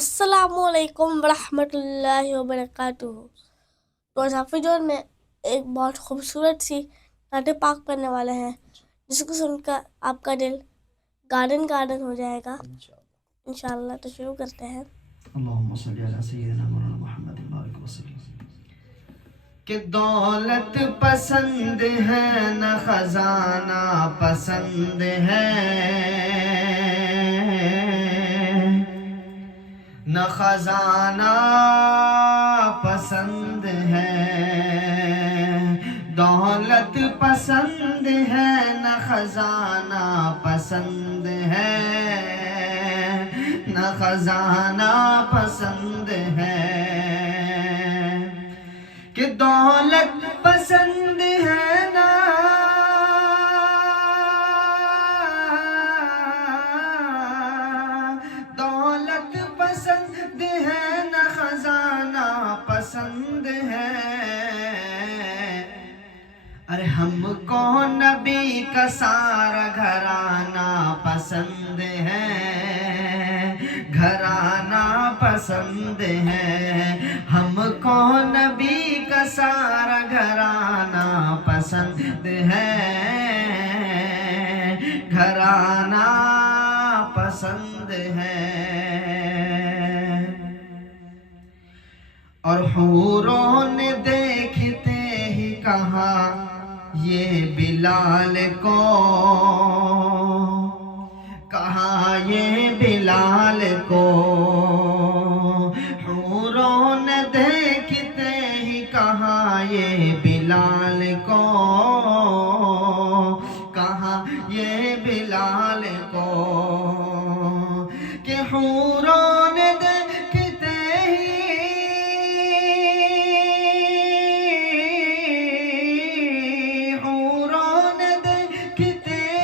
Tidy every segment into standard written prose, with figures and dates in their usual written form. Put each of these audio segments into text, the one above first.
السلام علیکم ورحمۃ اللہ وبرکاتہ۔ روز حافظ جون میں ایک بہت خوبصورت سی نعت پاک پڑھنے والے ہیں جس کو سن کر آپ کا دل گارڈن گارڈن ہو جائے گا انشاءاللہ۔ تو شروع کرتے ہیں۔ اللہم صلی علی سیدنا مولانا محمد بارک وسلم۔ کہ دولت پسند ہے نہ خزانہ پسند ہے، نہ خزانہ پسند ہے۔ دولت پسند ہے نہ خزانہ پسند ہے، نہ خزانہ پسند ہے۔ کہ دولت پسند ہے نہ دولت پسند ہے نہ خزانہ پسند ہے۔ ارے ہم کو نبی کا سارا گھرانہ پسند ہے، گھرانہ پسند ہے۔ ہم کو نبی کا سارا گھرانہ پسند ہے، گھرانہ پسند ہے۔ اور حوروں نے دیکھتے ہی کہا یہ بلال کو، کہا یہ بلال کو۔ حوروں نے دیکھتے ہی کہا یہ بلال کو، کہا یہ بلال کو۔ کہ حوروں نے دیکھتے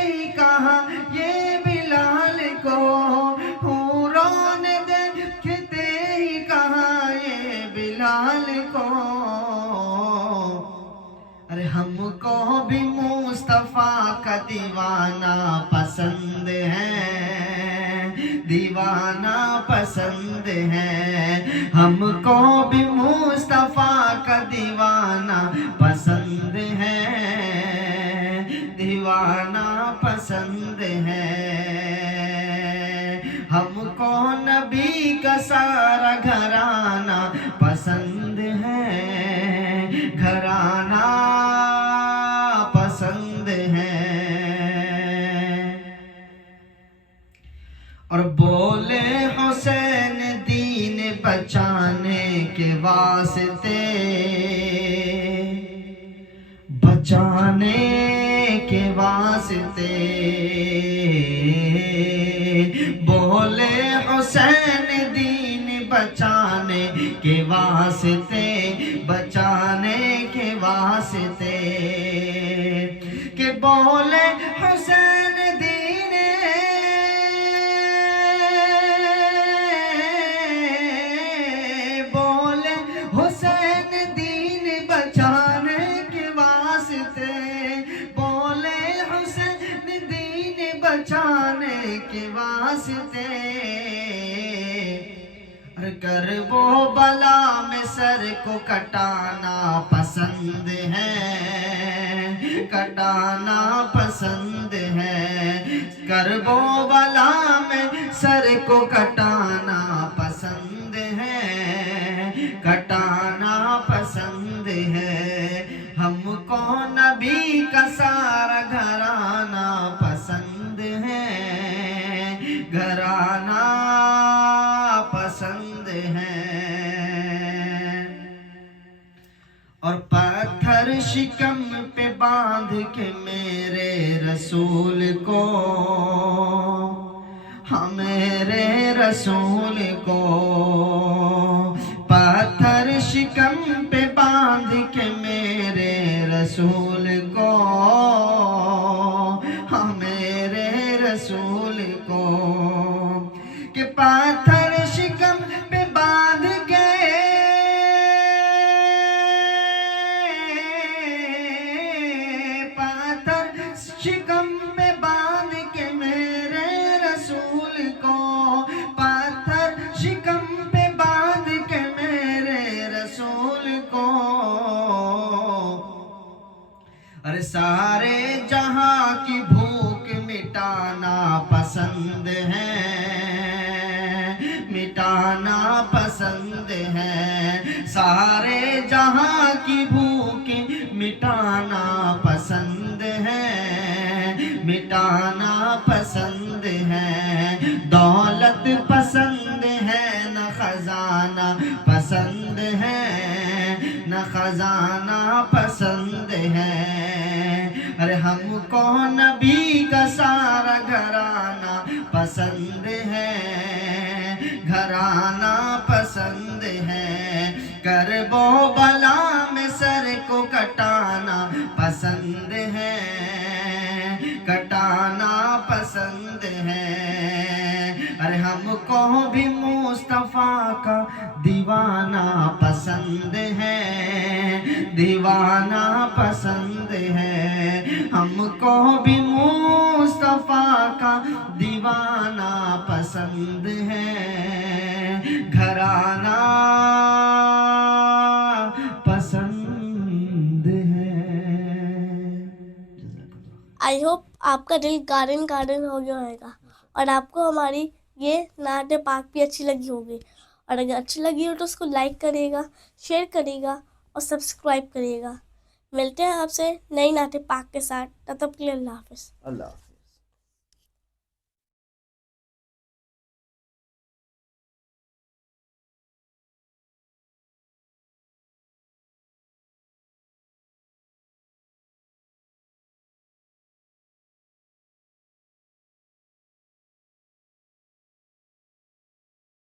ہی کہا یہ بلال کو، حوروں نے دیکھتے ہی کہا یہ بلال کو۔ ارے ہم کو بھی مصطفیٰ کا دیوانہ پسند ہے، دیوانہ پسند ہے۔ ہم کو بھی مصطفیٰ کا دیوانہ پسند ہے، دیوانہ پسند ہے۔ ہم کو نبی کا سارا گھرانہ پسند ہے، گھرانہ پسند ہے۔ اور بولے حسین دین بچانے کے واسطے، بچانے کے واسطے۔ بولے حسین دین بچانے کے واسطے، بچانے کے واسطے۔ کہ بولے حسین دین، بولے حسین دین بچانے کے واسطے، بولے حسین دین بچانے کے واسطے۔ کرب و بلا میں سر کو کٹانا پسند ہے، کٹانا پسند ہے۔ کرب و بلا میں سر کو کٹانا پسند ہے، کٹانا پسند ہے۔ ہم کو نبی کا سارا گھرانہ پسند ہے، گھرانہ پسند ہے۔ اور پتھر شکم پہ باندھ کے میرے رسول کو، ہاں میرے رسول کو۔ پتھر شکم پہ باندھ کے میرے رسول کو، ہاں میرے رسول کو۔ کہ پتھر شکم پہ باندھ کے، پتھر شکم پہ باندھ کے میرے رسول کو، پتھر شکم دم پہ باندھ کے میرے رسول کو، ارے سارے جہاں کی بھوک مٹانا پسند ہے، مٹانا پسند ہے، سارے جہاں کی بھوک مٹانا پسند ہے، مٹانا پسند ہے، دولت پسند ہے نہ خزانہ پسند ہے، نہ خزانہ پسند ہے، ارے ہم کو نبی کا سارا گھرانہ پسند ہے، گھرانہ پسند ہے، کرب و بلا میں سر کو کٹانا پسند ہے، کٹانا پسند ہے، ارے ہم کو بھی مصطفیٰ کا دیوانہ پسند ہے، دیوانہ پسند ہے، ہم کو بھی مصطفیٰ کا دیوانہ پسند ہے، گھرانہ پسند ہے۔ آئی ہوپ آپ کا دل گارڈن ہو گیا ہوئے گا اور آپ کو ہماری یہ نعت پاک بھی اچھی لگی ہوگی، اور اگر اچھی لگی ہو تو اس کو لائک کرے گا، شیئر کرے گا اور سبسکرائب کرے گا۔ ملتے ہیں آپ سے نئی نعت پاک کے ساتھ، تب تک کے لیے اللہ حافظ۔ اللہ